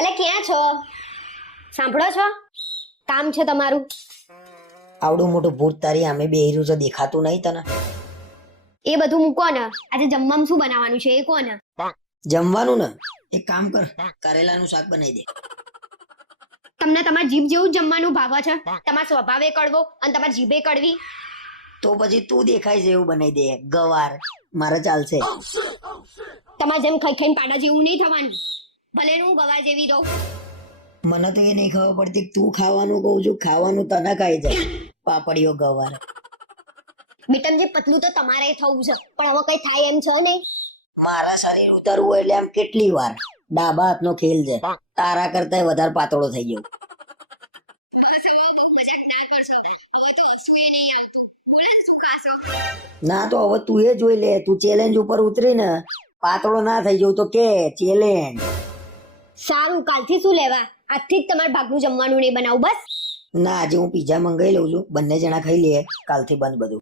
અલે ક્યાં છો? સાંભળો છો? કામ છે તમારું? આવડું મોટું ભૂત તારી અમે બે હીરું તો દેખાતું નહીં તને? એ બધું મૂકો ને. આજે જમવામાં શું બનાવવાનું છે એ કો ને. જમવાનું ને? એક કામ કર કરેલાનું શાક બનાવી દે. તમને તમાર જીભ જેવું જમવાનું ભાવે છે. તમાર સ્વભાવે કડવો અને તમાર જીભે કડવી. તો પછી તું દેખાય છે એવું બનાવી દે. ગવાર. મારે ચાલશે. તમારે જેમ ખાઈ ખાઈને પાડા જેવું નહીં થવાનું. ભલે હું ગવા જેવી રહું. મને તો એ નહીં ખબર પડતી કે તું ખાવાનું કહું છું ખાવાનું તને ખાઈ જાય. પાપડીઓ ગવાર. બેટમ પતલું તો તમારે થવું છે પણ હવે કઈ થાય એમ છે નહીં. મારા શરીર ઉતરવું એટલે આમ કેટલી વાર? ડાબા હાથનો ખેલ છે. તારા કરતા વધારે પાતળો થઈ ગયો. ના તો હવે તું એ જોઈ લે તું ચેલેન્જ ઉપર ઉતરી ને પાતળો ના થઈ જવું તો કે ચેલેન્જ સારું કાલથી શું લેવા? આજથી જ તમારે ભાગનું જમવાનું નહીં બનાવું બસ? ના આજે હું પીઝા મંગાવી લઉં છું. બંને જણા ખાઈ લઈએ કાલથી બંધ બધું.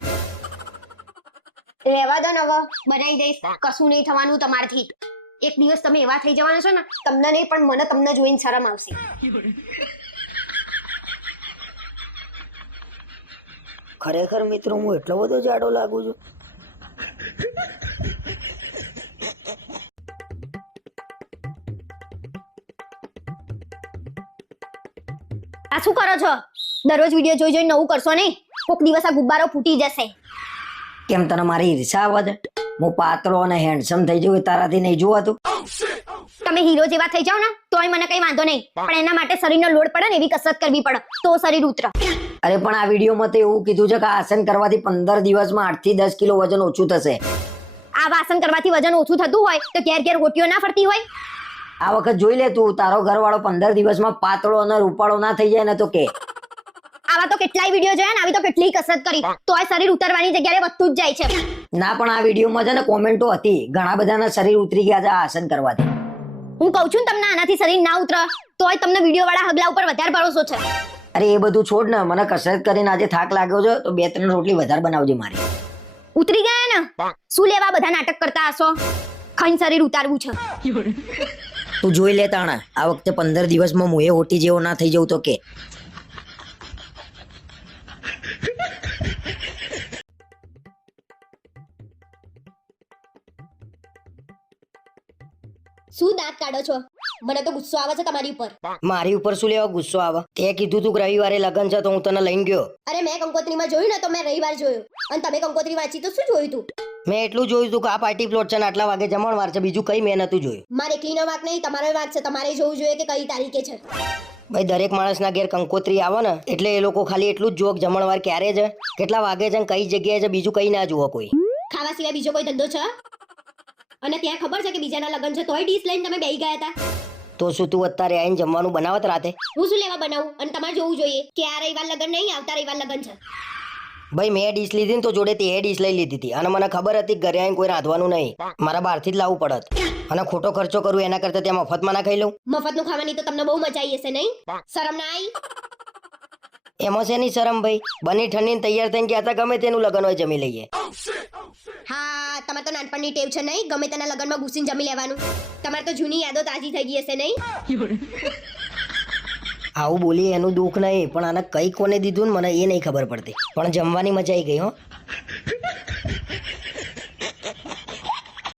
રહેવા દો ને હવે બનાવી દઈશ. કશું નહીં થવાનું તમારથી. એક દિવસ તમે એવા થઈ જવાના છો ને તમને નહીં પણ મને તમને જોઈને શરમ આવશે. ખરેખર મિત્રો હું એટલો બધો જાડો લાગુ છું. આ શું કરો છો? દરરોજ વીડિયો જોઈ જોઈ નવું કરશો નહીં? કોક દિવસ આ ગુબ્બારો ફૂટી જશે. કેમ તને મારી ઈર્ષા આવે છે હું પાતળો અને હેન્ડસમ થઈ જવું તારાથી નહીં જોવાતું તમે હીરો જેવા થઈ જાવ ને તોય મને કઈ વાંધો નહીં. પણ એના માટે શરીરનો લોડ પડે ને એવી કસરત કરવી પડે. તો શરીર ઉતરે. અરે પણ આ વિડીયોમાં તો એવું કીધું છે કે આસન કરવાથી પંદર દિવસમાં આઠથી દસ કિલો વજન ઓછું થશે. આ આસન કરવાથી વજન ઓછું થતું હોય તો ઘેર ઘેર ગોટીઓ ના ફરતી હોય. આ વખત જોઈ લે તું તારો ઘરવાળો પંદર દિવસમાં પાતળો અને રૂપાળો ના થઈ જાય ને તો કે. આવા તો કેટલાય વીડિયો જોયા ને આવી તો કેટલી કસરત કરી. તોય શરીર ઉતરવાની જગ્યાએ વધતું જ જાય છે. ના પણ આ વિડીયોમાં છે ને કોમેન્ટો હતી. ઘણા બધાના શરીર ઉતરી ગયા છે આ આસન કરવાથી. હું કહું છું ને તમને આનાથી શરીર ના ઉતરે તોય તમને વીડિયો વાળા હગલા ઉપર વધારે ભરોસો છે. અરે એ બધું છોડ ને મને કસરત કરીને આજે થાક લાગ્યો છે તો બે ત્રણ રોટલી વધારે બનાવજે મારી. ઉતરી ગયા ને? શું લેવા બધા નાટક કરતા હશો? ખાઈને શરીર ઉતારવું છે. તું જોઈ લે તાણા. આ વખતે પંદર દિવસમાં હું એ જેવો ના થઈ જવું તો કે. શું દાંત કાઢો છો? મને તો ગુસ્સો આવે છે તમારી ઉપર. મારી ઉપર શું લેવા ગુસ્સો આવે? તે કીધું તું કે રવિવારે લગન છે તો હું તને લઈને ગયો. અરે મેં કંકોત્રીમાં જોયું ને તો મેં રવિવાર જોયું. અને તમે કંકોત્રી વાંચી તો શું જોયું તું? મેં એટલું જોયું હતું કે આ પાર્ટી પ્લોટ છે ને આટલા વાગે જમણવાર છે. બીજું કઈ મેં નતું જોયું. મારે એકલીનો વાંક નહીં તમારો વાંક છે. તમારે જોવું જોઈએ કે કઈ તારીખે છે. ભાઈ દરેક માણસના ઘેર કંકોત્રી આવે ને એટલે એ લોકો ખાલી એટલું જ જોક જમણવાર ક્યારે છે કેટલા વાગે છે ને કઈ જગ્યાએ છે બીજું કઈ ના જુઓ કોઈ. ખાવા સિવાય બીજો કોઈ ધંધો છે? અને ત્યાં ખબર છે કે બીજાના લગ્ન છે તોય ડીશ લઈને તમે બેહી ગયા હતા? તો શું તું અત્યારે આઈને જમવાનું બનાવત રાતે? હું શું લેવા બનાવું? અને તમારે જોવું જોઈએ કે આ રવિવાર લગ્ન નહીં આવતા રવિવાર લગ્ન છે. ભાઈ મેં ડીશ લીધી ને તો જોડે તે ડીશ લઈ લીધી હતી. અને મને ખબર હતી ઘરે આવીને કોઈ રાંધવાનું નહીં. મારા બહારથી જ લાવવું પડત. અને ખોટો ખર્ચો કરું એના કરતા ત્યાં મફતમાં ના ખાઈ લઉં? મફતનું ખાવાની તો તમને બહુ મજા આવી હશે નહીં? શરમ ના આવી? એમાં છે નહીં શરમ ભાઈ? બની ઠંડીને તૈયાર થઈને ગયા હતા ગમે તેનું લગન હોય જમી લઈએ. હા તમારે તો નાનપણની ટેવ છે નહીં? ગમે તેના લગ્નમાં ઘૂસીને જમી લેવાનું. તમારે તો જૂની યાદો તાજી થઈ ગઈ હશે નહીં? આવું બોલી એનું દુઃખ નહીં, પણ આને કઈ કોને દીધું ને મને એ નહીં ખબર પડતી. પણ જમવાની મજા આવી ગઈ હો.